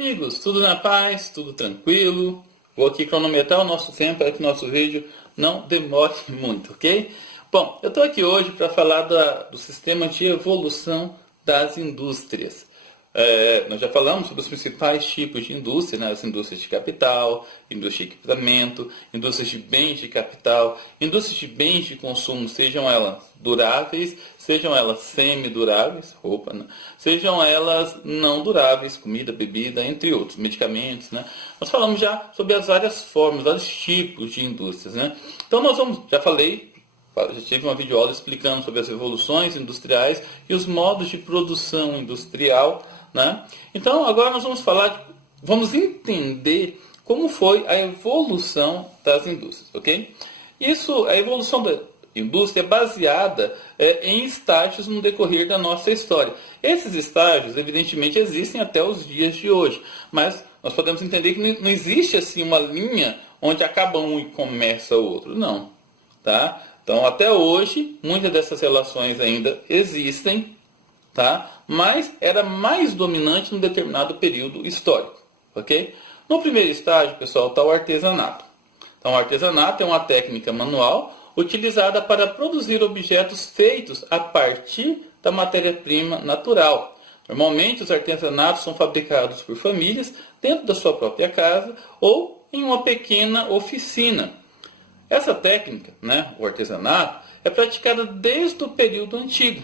amigos, tudo na paz, tudo tranquilo. Vou aqui cronometrar o nosso tempo para que o nosso vídeo não demore muito, ok? Bom, eu estou aqui hoje para falar do sistema de evolução das indústrias. Nós já falamos sobre os principais tipos de indústria, né? As indústrias de capital, indústria de equipamento, indústrias de bens de capital, indústrias de bens de consumo, sejam elas duráveis, sejam elas semi-duráveis, roupa, né? Sejam elas não duráveis, comida, bebida, entre outros, medicamentos, né? Nós falamos já sobre as várias formas, vários tipos de indústrias, né? Então já tive uma videoaula explicando sobre as revoluções industriais e os modos de produção industrial, né? Então agora nós vamos entender como foi a evolução das indústrias, ok? A evolução da indústria é baseada em estágios no decorrer da nossa história. Esses estágios, evidentemente, existem até os dias de hoje, mas nós podemos entender que não existe assim uma linha onde acaba um e começa o outro, não, tá? Então, até hoje, muitas dessas relações ainda existem, tá? Mas era mais dominante num determinado período histórico, ok? No primeiro estágio, pessoal, está o artesanato. Então, o artesanato é uma técnica manual utilizada para produzir objetos feitos a partir da matéria-prima natural. Normalmente, os artesanatos são fabricados por famílias dentro da sua própria casa ou em uma pequena oficina. Essa técnica, né, o artesanato, é praticada desde o período antigo,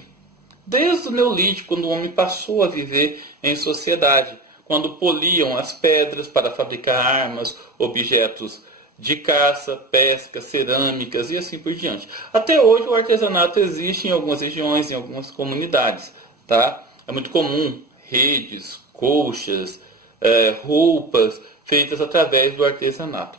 desde o Neolítico, quando o homem passou a viver em sociedade, quando poliam as pedras para fabricar armas, objetos de caça, pesca, cerâmicas e assim por diante. Até hoje o artesanato existe em algumas regiões, em algumas comunidades, tá? É muito comum redes, colchas, roupas feitas através do artesanato.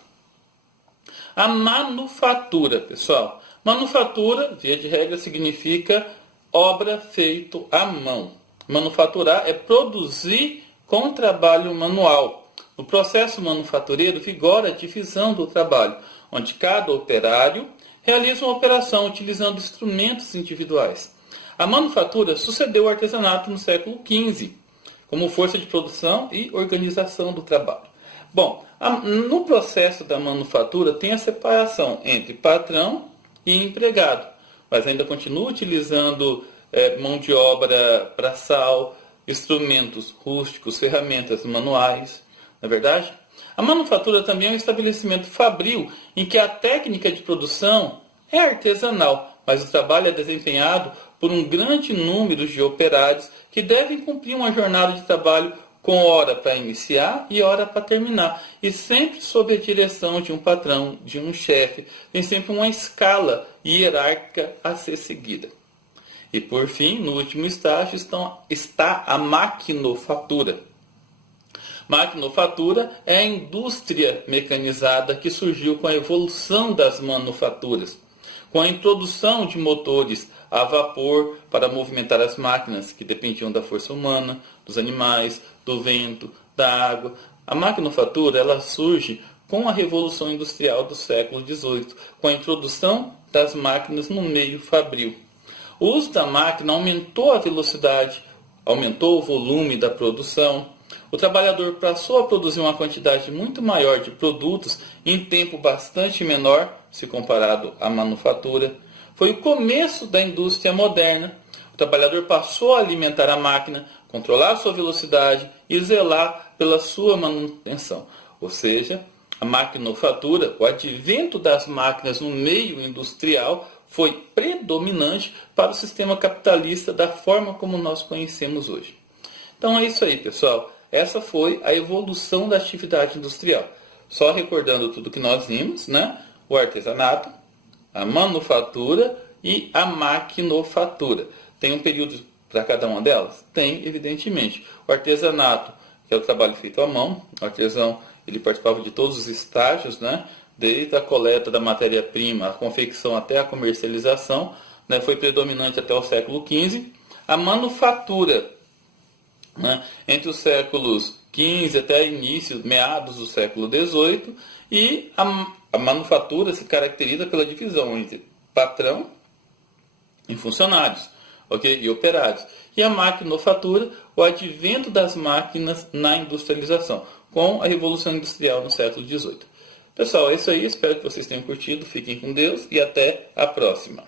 A manufatura, pessoal. Manufatura, via de regra, significa obra feita à mão. Manufaturar é produzir com trabalho manual. No processo manufatureiro vigora a divisão do trabalho, onde cada operário realiza uma operação utilizando instrumentos individuais. A manufatura sucedeu ao artesanato no século XV, como força de produção e organização do trabalho. Bom, no processo da manufatura tem a separação entre patrão e empregado, mas ainda continua utilizando mão de obra braçal, instrumentos rústicos, ferramentas manuais, não é verdade? A manufatura também é um estabelecimento fabril em que a técnica de produção é artesanal, mas o trabalho é desempenhado por um grande número de operários que devem cumprir uma jornada de trabalho com hora para iniciar e hora para terminar, e sempre sob a direção de um patrão, de um chefe. Tem sempre uma escala hierárquica a ser seguida. E por fim, no último estágio, está a maquinofatura. Maquinofatura é a indústria mecanizada que surgiu com a evolução das manufaturas, com a introdução de motores a vapor para movimentar as máquinas que dependiam da força humana, dos animais, do vento, da água. A maquinofatura ela surge com a Revolução Industrial do século XVIII, com a introdução das máquinas no meio fabril. O uso da máquina aumentou a velocidade, aumentou o volume da produção. O trabalhador passou a produzir uma quantidade muito maior de produtos em tempo bastante menor, se comparado à manufatura. Foi o começo da indústria moderna. O trabalhador passou a alimentar a máquina, controlar a sua velocidade e zelar pela sua manutenção. Ou seja, a maquinofatura, o advento das máquinas no meio industrial, foi predominante para o sistema capitalista da forma como nós conhecemos hoje. Então é isso aí, pessoal. Essa foi a evolução da atividade industrial. Só recordando tudo que nós vimos, né? O artesanato, a manufatura e a maquinofatura. Tem um período para cada uma delas? Tem, evidentemente. O artesanato, que é o trabalho feito à mão. O artesão, ele participava de todos os estágios, né? Desde a coleta da matéria-prima, a confecção até a comercialização, né? Foi predominante até o século XV. A manufatura, né? Entre os séculos XV até início, meados do século XVIII, e a manufatura se caracteriza pela divisão entre patrão e funcionários, ok? E operários. E a maquinofatura, o advento das máquinas na industrialização, com a Revolução Industrial no século XVIII. Pessoal, é isso aí. Espero que vocês tenham curtido. Fiquem com Deus e até a próxima.